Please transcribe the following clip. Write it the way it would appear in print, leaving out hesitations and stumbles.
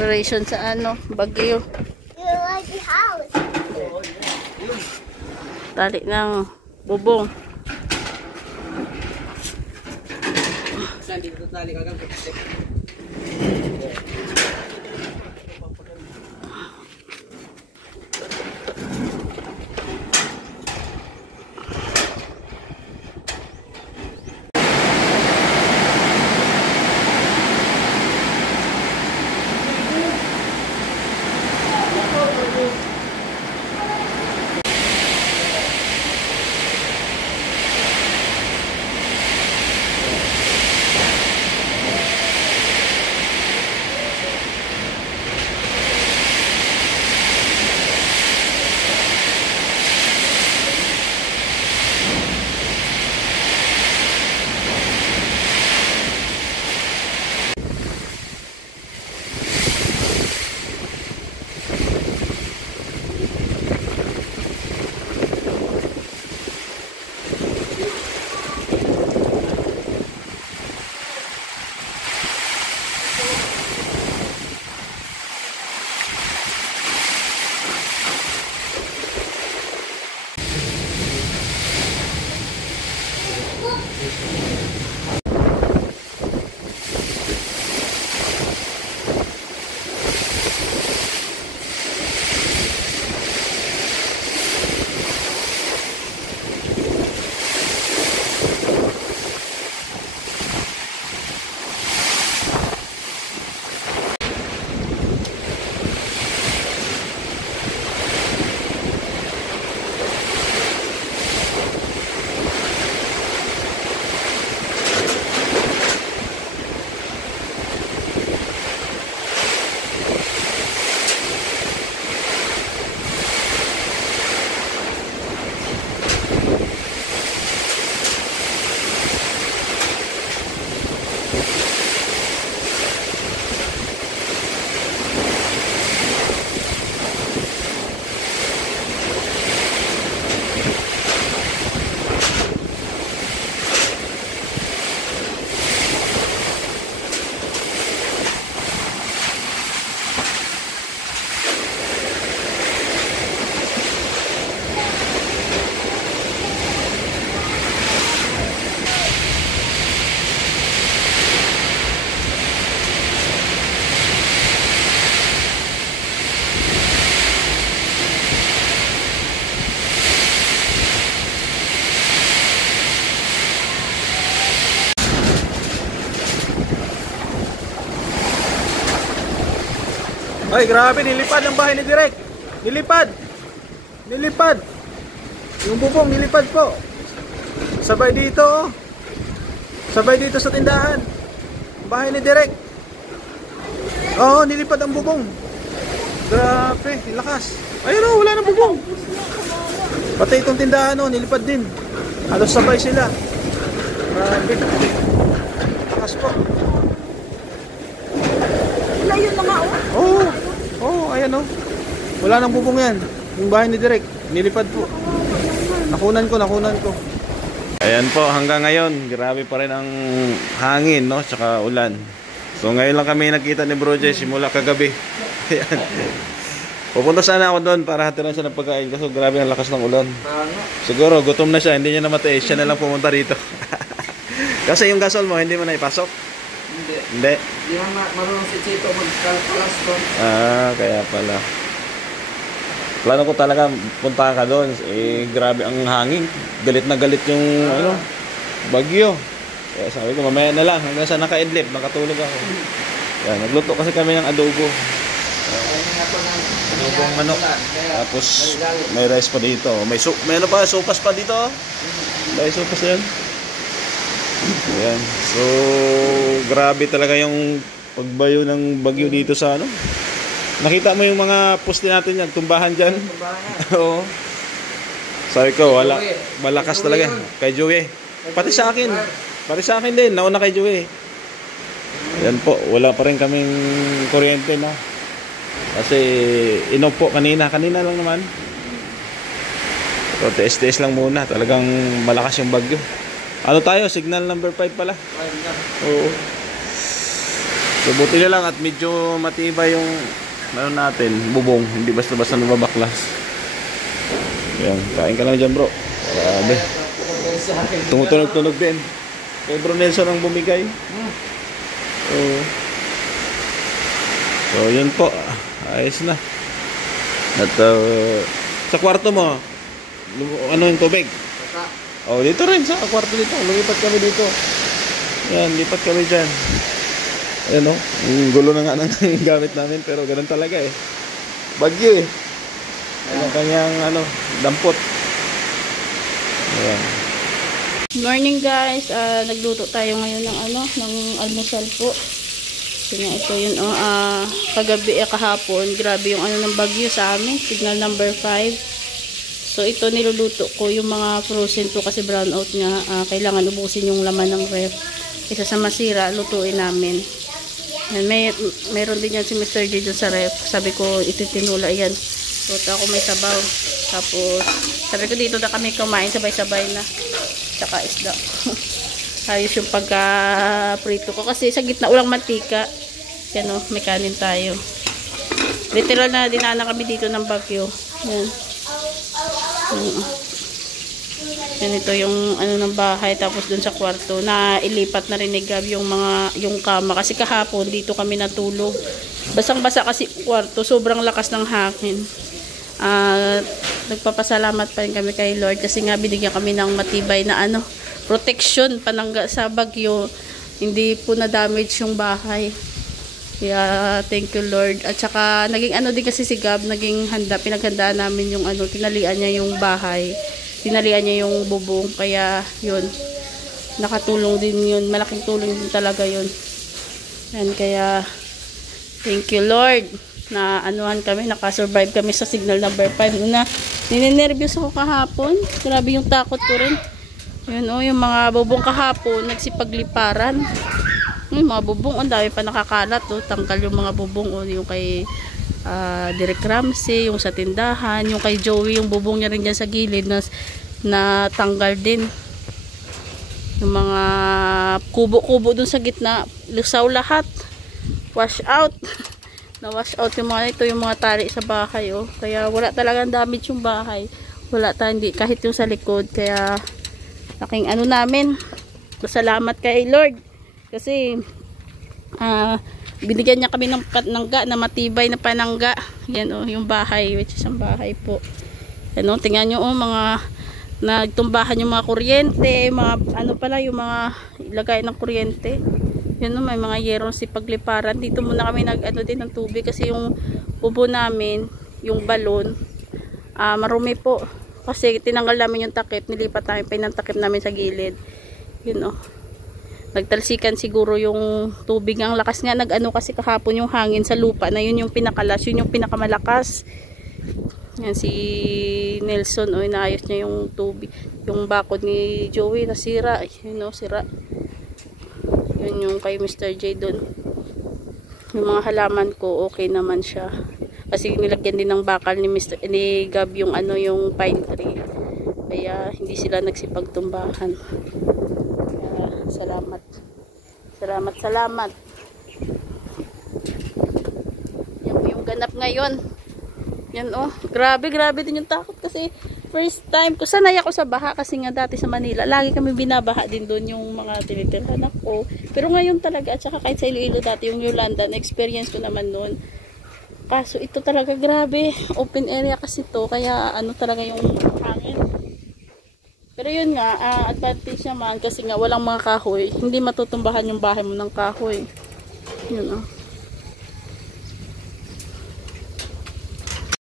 Preparation sa ano, Bagyo. Tali ng bubong. Saan dito tali kagang? Ay, grabe, nilipad ang bahay ni Direk. Nilipad. Nilipad. Yung bubong, nilipad po. Sabay dito, oh. Sabay dito sa tindahan. Bahay ni Direk. Oo, nilipad ang bubong. Grabe, lakas. Ayun, oh, wala nang bubong. Pati itong tindahan, oh, nilipad din. Halos sabay sila. Grabe. Lakas po. Ayun na nga, oh. Oh, ayan oh. Wala nang bubong yan. Yung bahay ni Direk, nilipad po. Nakunan ko. Ayan po, hanggang ngayon, grabe pa rin ang hangin, no? Tsaka ulan. So ngayon lang kami nakita ni Bro Jay simula kagabi. Ayan. Pupunta sana ako doon para hatiran siya ng pagkain kasi grabe ang lakas ng ulan. Siguro gutom na siya, hindi niya na matiis, siya na lang pumunta rito. Kasi yung gasol mo, hindi mo na ipasok? Hindi. Hindi marunong si Chito mag-calculus doon. Ah, kaya pala. Plano ko talaga punta ka doon. Eh, grabe ang hangin. Galit na galit yung ano, bagyo. Kaya sabi ko, mamaya na lang. Hanggang sa naka-idlip, nakatulog ako. Yan, nagluto kasi kami ng adobo. Adobong manok. Tapos may rice pa dito. May ano pa, sopas pa dito. May sopas yan. Ayan. So, grabe talaga yung pagbayo ng bagyo dito sa ano. Nakita mo yung mga poste natin yan, tumbahan dyan. Oo. Sabi ko, malakas talaga. Kay Joey. Pati sa akin. Pati sa akin din, nauna kay Joey. Yan po, wala pa rin kaming kuryente na. Kasi inog po kanina lang naman. So, TS lang muna. Talagang malakas yung bagyo. Ano tayo? Signal number 5 pala. Oo. Pati sa akin. Pati sa akin din, nauna kay Joey. Yan po, wala pa rin kaming kuryente na. Kasi inog po kanina lang naman. So, TS lang muna. Talagang malakas yung bagyo. Ano tayo? Signal number 5 pala. Oo. Pati sa akin. Signal number 5 pala. So buti na lang at medyo matibay yung ano natin, bubong, hindi basta-basta nababaklas. Yan, kain ka lang dyan bro. Grabe. Tumutunog-tunog din. Kay Bro Nelson ang bumigay. So yun po, ayos na. At sa kwarto mo, ano yung tubig? Oh, dito rin sa kwarto dito. Lumipat kami dito. Yan, lipat kami dyan. Ayan o, yung gulo na nga ng gamit namin, pero ganun talaga eh. Bagyo eh. Kanyang ano, dampot. Ayan. Morning guys, nagluto tayo ngayon ng ano, ng almusal po. So nga ito yun, kagabi kahapon, grabe yung ano ng bagyo sa amin, signal number 5. So ito niluluto ko yung mga frozen po kasi brown out nga, kailangan ubusin yung laman ng ref. Isa sa masira, lutuin namin. Yan, meron din yan si Mr. J dun sa ref. Sabi ko, ititinula yan. So ako may sabaw. Tapos, sabi ko dito na kami kumain, sabay-sabay na. Tsaka isda. Ayos yung pagka-prito ko. Kasi sa gitna, ulang mantika. Yan o, may kanin tayo. Literal na dinaanan kami dito ng bagyo. Yan. Yan ito yung ano ng bahay. Tapos dun sa kwarto, na ilipat na rin ni Gab yung kama. Kasi kahapon, dito kami natulog. Basang-basa kasi kwarto. Sobrang lakas ng hangin. Nagpapasalamat pa rin kami kay Lord kasi nga binigyan kami ng matibay na ano, protection panangga sa bagyo, hindi po na damage yung bahay. Kaya thank you Lord. At saka naging ano din kasi si Gab, naging handa, pinaghandaan namin yung ano, tinalian niya yung bahay, tinalian niya yung bubong, kaya yun, nakatulong din yun, malaking tulong din talaga yun. Yan, kaya thank you Lord na anuhan kami, nakasurvive kami sa signal number 5. Na ninenervyos ako kahapon, grabe yung takot ko rin. Yun o, yung mga bubong kahapon nagsipagliparan. Yung mga bubong, ang dami pa nakakalat o, tanggal yung mga bubong o, yung kay Derek Ramsey, yung sa tindahan, yung kay Joey, yung bubong niya rin dyan sa gilid na tanggal din. Yung mga kubo-kubo dun sa gitna, lusaw lahat, wash out. Na-wash out yung mga ito, yung mga tali sa bahay oh. Kaya wala talagang damage yung bahay. Wala hindi kahit yung sa likod. Kaya laking ano namin. Salamat kay Lord. Kasi binigyan niya kami ng panangga na matibay na panangga. Yan oh, yung bahay, which is ang bahay po. Ano, tingnan niyo oh, mga nagtumbahan yung mga kuryente, mga ano pala yung mga ilagay ng kuryente. Yun no, may mga yerong si pagliparan. Dito muna kami nag-ano din ng tubig kasi yung ubo namin, yung balon, marumi po. Kasi tinanggal namin yung takip, nilipat namin pa yung takip namin sa gilid. Yun no. Nagtalsikan siguro yung tubig. Ang lakas nga nag-ano kasi kahapon yung hangin sa lupa na yun yung pinakalas, yun yung pinakamalakas. Yan si Nelson, oh, inaayos niya yung tubig. Yung bakod ni Joey nasira. Yun no, sira. Yun yung kay Mr. J doon. Yung mga halaman ko okay naman siya. Kasi nilagyan din ng bakal ni Gab yung ano, yung pine tree. Kaya hindi sila nagsipagtumbahan. Kaya salamat. Salamat. Yan po yung ganap ngayon. Yan oh, grabe din yung takot kasi first time ko, sanay ako sa baha kasi nga dati sa Manila, lagi kami binabaha din doon yung mga tinitirhan ako. Pero ngayon talaga, at saka kahit sa Iloilo dati, yung Yolanda, na-experience ko naman noon. Kaso ito talaga grabe, open area kasi to, kaya ano talaga yung hangin. Pero yun nga, advantage naman kasi nga walang mga kahoy, hindi matutumbahan yung bahay mo ng kahoy. Yun oh.